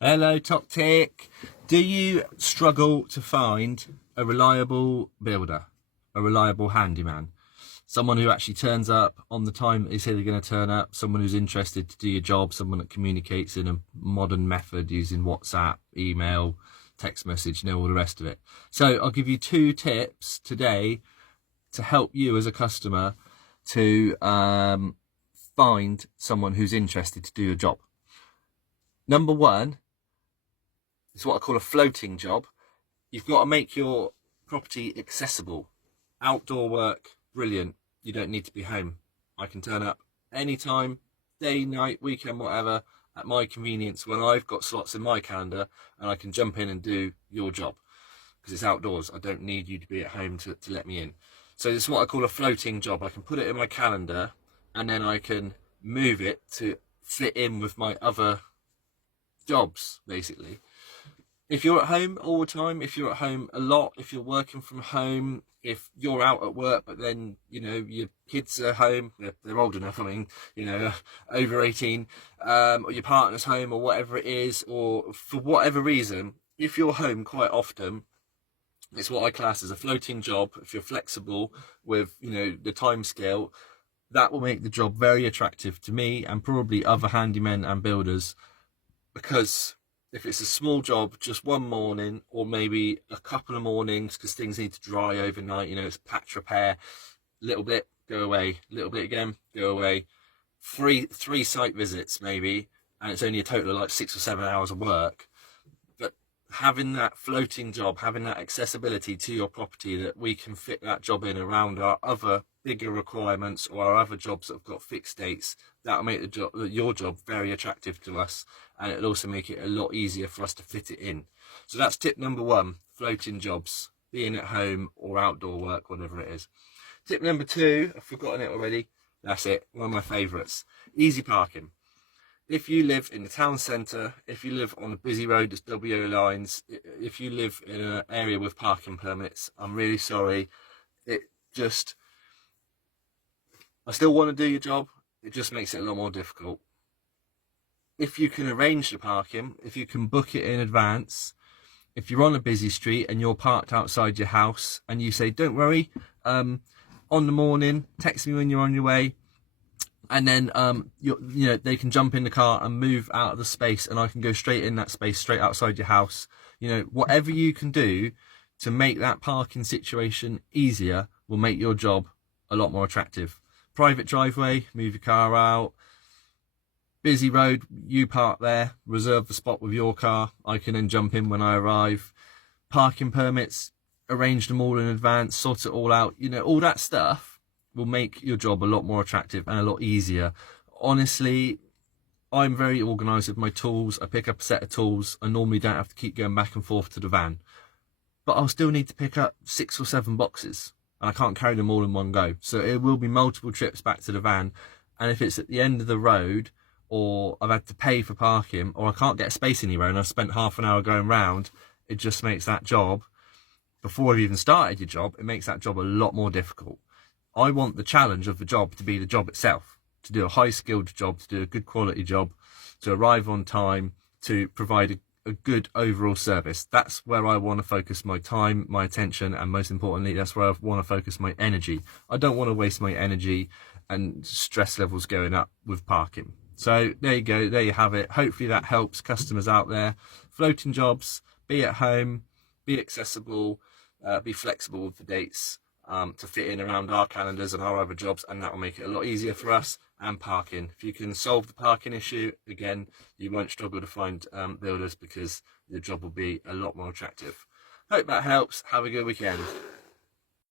Hello, Top Tick. Do you struggle to find a reliable builder, a reliable handyman? Someone who actually turns up on the time that they say they're going to turn up, someone who's interested to do your job, someone that communicates in a modern method using WhatsApp, email, text message, all the rest of it. So I'll give you 2 tips today to help you as a customer to find someone who's interested to do your job. Number 1, it's what I call a floating job. You've got to make your property accessible. Outdoor work, brilliant. You don't need to be home. I can turn up anytime, day, night, weekend, whatever, at my convenience when I've got slots in my calendar, and I can jump in and do your job because it's outdoors. I don't need you to be at home to let me in. So this is what I call a floating job. I can put it in my calendar and then I can move it to fit in with my other jobs, basically. If you're at home all the time, if you're at home a lot, if you're working from home, if you're out at work, but then, your kids are home, they're old enough, over 18, or your partner's home or whatever it is, or for whatever reason, if you're home quite often, it's what I class as a floating job. If you're flexible with, the time scale, that will make the job very attractive to me and probably other handymen and builders, because if it's a small job, just one morning or maybe a couple of mornings because things need to dry overnight, it's patch repair, little bit, go away, little bit again, go away. Three site visits maybe, and it's only a total of like 6 or 7 hours of work. But having that floating job, having that accessibility to your property, that we can fit that job in around our other bigger requirements or our other jobs that have got fixed dates, that'll make your job very attractive to us, and it'll also make it a lot easier for us to fit it in. So that's tip number 1, floating jobs, being at home or outdoor work, whatever it is. Tip number 2, I've forgotten it already, that's it, one of my favourites, easy parking. If you live in the town centre, if you live on a busy road that's WO lines, if you live in an area with parking permits, I'm really sorry, I still want to do your job, it just makes it a lot more difficult. If you can arrange the parking, if you can book it in advance, if you're on a busy street and you're parked outside your house and you say, don't worry, on the morning, text me when you're on your way, and then they can jump in the car and move out of the space and I can go straight in that space, straight outside your house. Whatever you can do to make that parking situation easier will make your job a lot more attractive. Private driveway, move your car out. Busy road, you park there, reserve the spot with your car. I can then jump in when I arrive. Parking permits, arrange them all in advance, sort it all out. All that stuff will make your job a lot more attractive and a lot easier. Honestly, I'm very organised with my tools. I pick up a set of tools. I normally don't have to keep going back and forth to the van. But I'll still need to pick up 6 or 7 boxes. And I can't carry them all in one go. So it will be multiple trips back to the van. And if it's at the end of the road, or I've had to pay for parking, or I can't get a space anywhere and I've spent half an hour going round, it just makes that job, before you've even started your job, it makes that job a lot more difficult. I want the challenge of the job to be the job itself, to do a high-skilled job, to do a good quality job, to arrive on time, to provide a good overall service. That's where I want to focus my time, my attention, and most importantly, that's where I want to focus my energy. I don't want to waste my energy and stress levels going up with parking. So there you go, there you have it. Hopefully that helps customers out there. Floating jobs, be at home, be accessible, be flexible with the dates to fit in around our calendars and our other jobs, and that will make it a lot easier for us. And parking, if you can solve the parking issue, again, you won't struggle to find builders because your job will be a lot more attractive. Hope that helps. Have a good weekend.